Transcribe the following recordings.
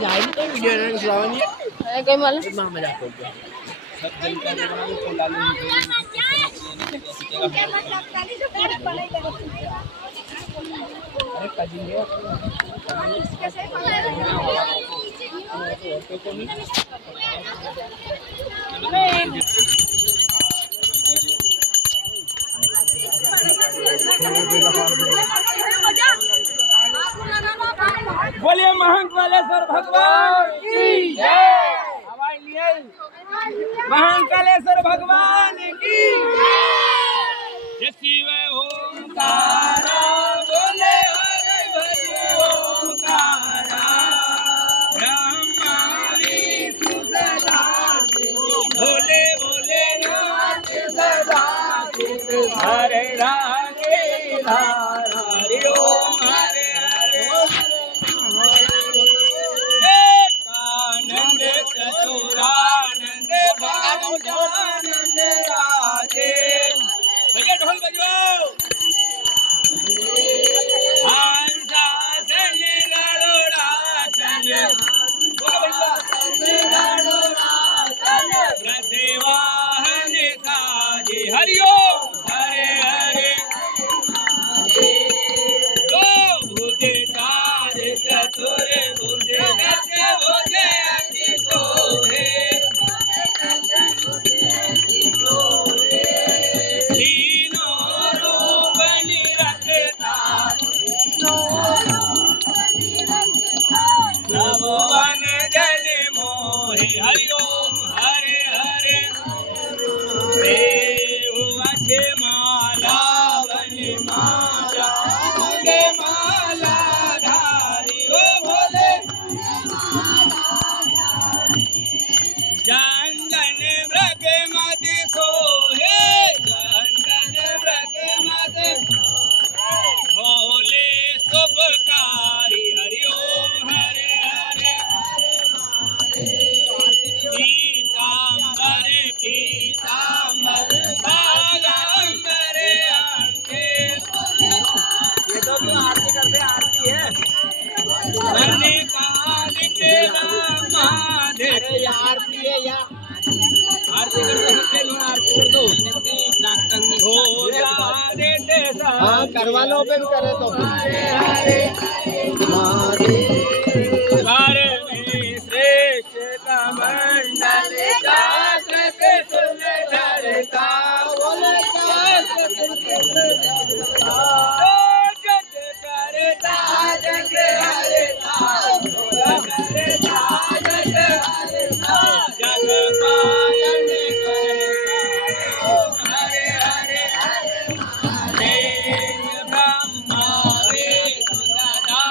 आज आई तो वीडियो ना सुनावनी है कोई मालूम इतना मजा करते सब जनता ने बना के लालू अरे कजिंगे बोलिए महाकालेश्वर भगवान की जय। आवाज लिए महाकालेश्वर भगवान की जय। शिव ओंकारा बोले हरे भजे ओंकारा ब्रह्मा विष्णु सदा बोले बोले नाथ सदा हरे राधे धारा हरि ओम हरे हरे एकानंद चतुरानंद भगवानंद राधे। भैया ढोल बजाओ। हंसासन गरुड़ासन रथवाहन साजे हरि ओम हरे हरे दो भुज चार चतुर भुज दस भुज अति सोहे तीनों रूप निरखता नववन जन मोहे हरि ओम हरे हरे देव अच्छे माला बन माला मुंडे माला धारी ओ भोले चंदन मृग मद सोहे चंदन मृग मद भोले शुभकारी हरि ओम हरे हरे पीताम्बर पीताम्बर बालाम्बर अंके ये तो क्यों आरती करते आरती है मैंने काल के नाम महादेव। अरे ये आरती है या आरती कर सकते लोग आरती कर दो हो जा देते हाँ करवा लो पे भी करे तो हरे हरे घर में श्रेष्ठ कमंडल जागृत सुन धरता बोले जग करता जग हरता करता जग हरता जग पालन करता हरे हरे हरे ब्रह्मा विष्णु सदा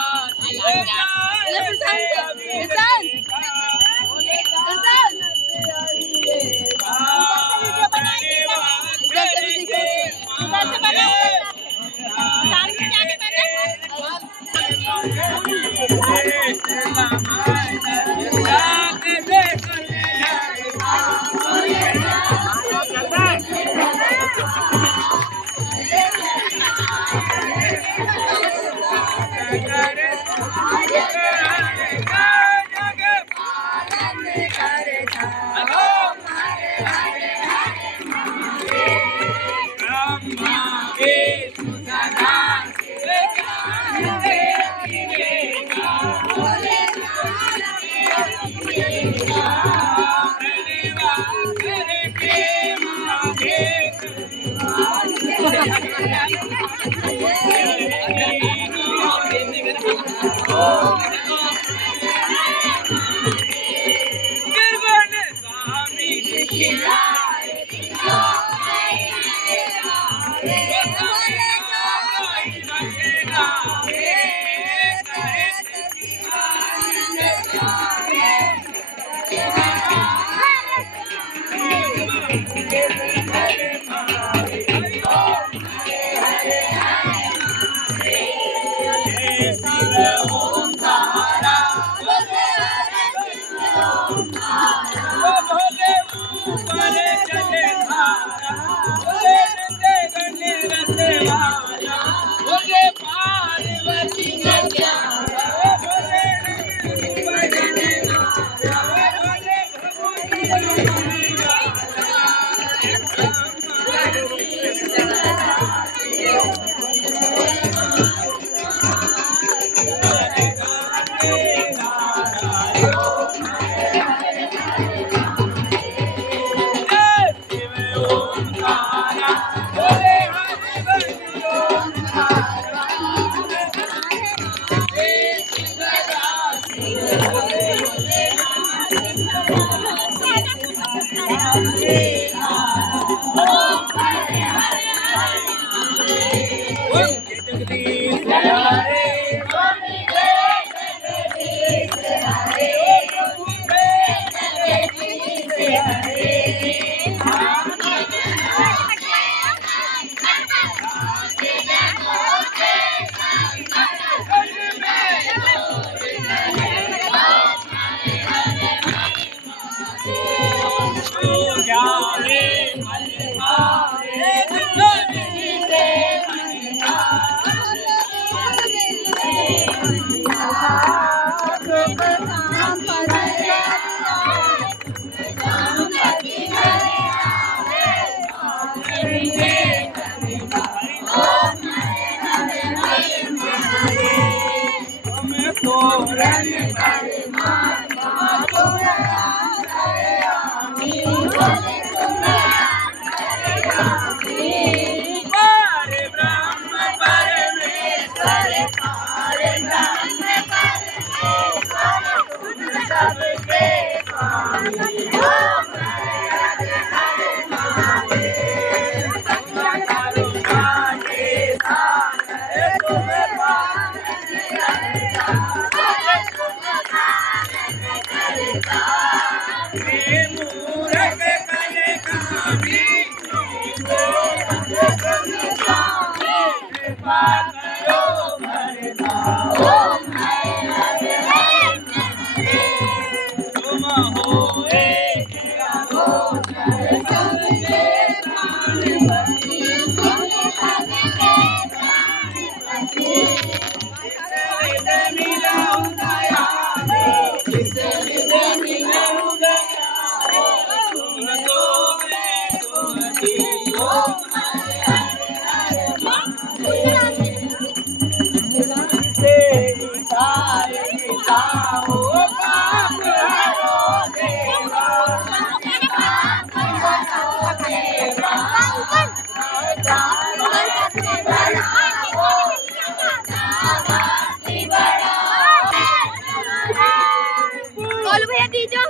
बोलो भैया दीजो।